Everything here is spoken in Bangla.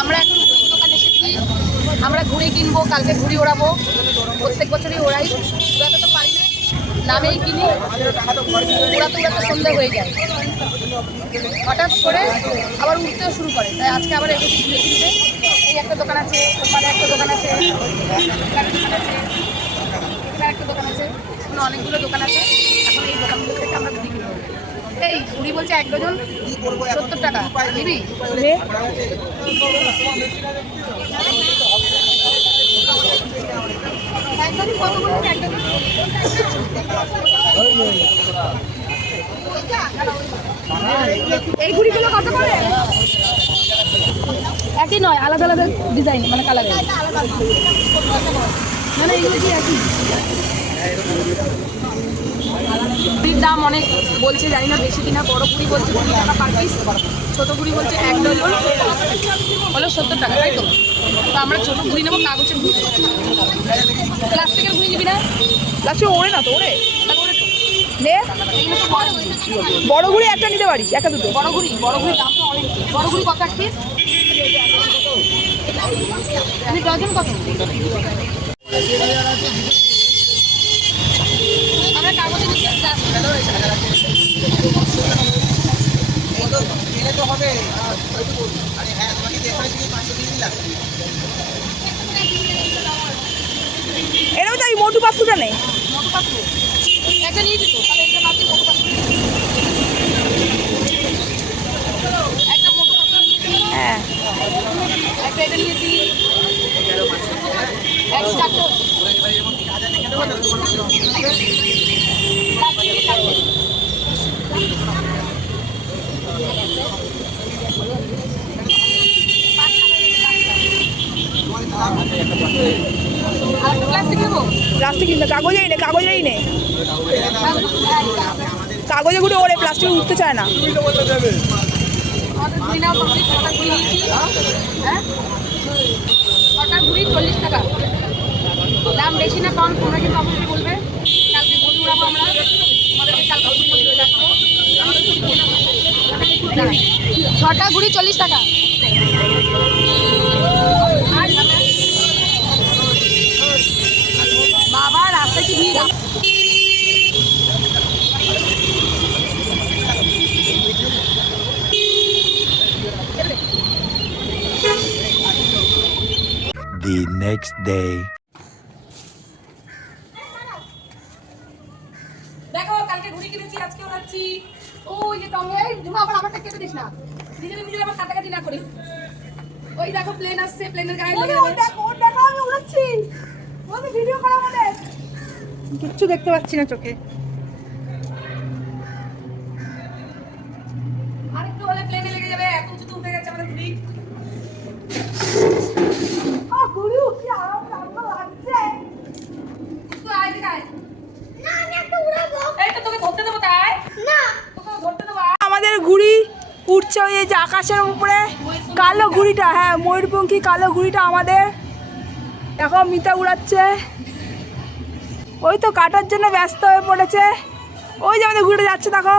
আমরা এখন ঘুড়ির দোকানে এসেছি। আমরা ঘুড়ি কিনবো, কালকে ঘুড়ি ওড়াবো। প্রত্যেক বছরই ওড়াই, উড়াতে তো পারি না, নামেই কিনি। উড়াতে উড়াতে সন্ধ্যা হয়ে যায়, হঠাৎ করে আবার উঠতেও শুরু করে। তাই আজকে আবার এসেছি ঘুড়ি কিনতে। এই একটা দোকান আছে, ওখানে একটা দোকান আছে, এখানে একটা দোকান আছে, অনেকগুলো দোকান আছে। এখন এই দোকানগুলো থেকে আমরা ঘুড়ি কিনবো। এই ঘুড়ি বলছে 1 ডজন 70 টাকা, নিবি? এই ঘুড়িগুলো কত করে? একই নয়, আলাদা আলাদা ডিজাইন, মানে কালার। মানে এইগুলো কি একই? ঘুড়ির দাম অনেক বলছে, জানি না বেশি কিনা। বড় ঘুড়ি বলছে 20 টাকা পার পিস, ছোটো ঘুড়ি বলছে 1 ডজন হলো 70 টাকা, তাই তো? তো আমরা ছোটো ঘুড়ি নেবো, কাগজের ঘুড়ি। প্লাস্টিকের ঘুড়ি নিবি না? প্লাস্টিক ওড়ে না তো, ওড়ে নে। বড় ঘুড়ি একটা নিতে পারিস, একটা দুটো। বড় ঘুড়ির দাম তো অনেক। বড় ঘুড়ি কত এক পিস? ডজন কত? আমরা কাগজে নিচ্ছি। এরকম তো এই মোটু পাপ্পুটা নেই। মোটু পাপ্পু একটা নিয়ে যেত, তাহলে এটা বাকি মোটু পাপ্পু। একটা মোটু পাপ্পু নিয়েছি, হ্যাঁ একটা এটা নিয়েছি, একটা চারটে। আর প্লাস্টিক নেবো? প্লাস্টিক না, কাগজেই নে, কাগজেই নে। কাগজে ঘুরে ওরে, প্লাস্টিক উঠতে চায় না। আমাদের ঘুরি নাও কমপ্লিট। ছটা ঘুরি নিয়েছি। হ্যাঁ, ছটা ঘুরি 40 টাকা। দাম বেশি না কম তোমরা কিন্তু অবশ্যই বলবে। কালকে ঘুরি উড়াবো আমরা, আমাদেরকে কালকে ঘুরি নিয়ে রাখবো। ছটা ঘুরি 40 টাকা। আর বাবা রাস্তায় কি ভিড়! The next day. দেখো কালকে ঘুরি কিনেছি, আজকে ওড়াচ্ছি। ওই যে টঙ্গে, এই ঝুমা আবার আমারটা কেটে দিস না, নিজের আবার কাটাকাটি না করি। ওই দেখো প্লেন আসছে, প্লেনের গায়ে লেগে যাবে। দেখো আমি উড়াচ্ছি, আমি ভিডিও করা আমাদের কিচ্ছু দেখতে পাচ্ছি না চোখে। আরেকটু হলে প্লেনে লেগে যাবে, এত উঁচুতে উঠে গেছে আমাদের ঘুড়ি। ঘুড়ি উঠে আরাম লাগছে। তুই আয় দিকে আয়। না আমি একটা উড়াবো। এই তো তোকে ধরতে দেবো, তাই না? তোকে ধরতে দেবো। আমাদের ঘুড়ি উঠছে ওই যে আকাশের উপরে, কালো ঘুড়িটা। হ্যাঁ, ময়ূরপঙ্খী কালো ঘুড়িটা আমাদের। এখন মিতা উড়াচ্ছে, ওই তো কাটার জন্য ব্যস্ত হয়ে পড়েছে। ওই যে আমাদের ঘুড়িটা যাচ্ছে, দেখো।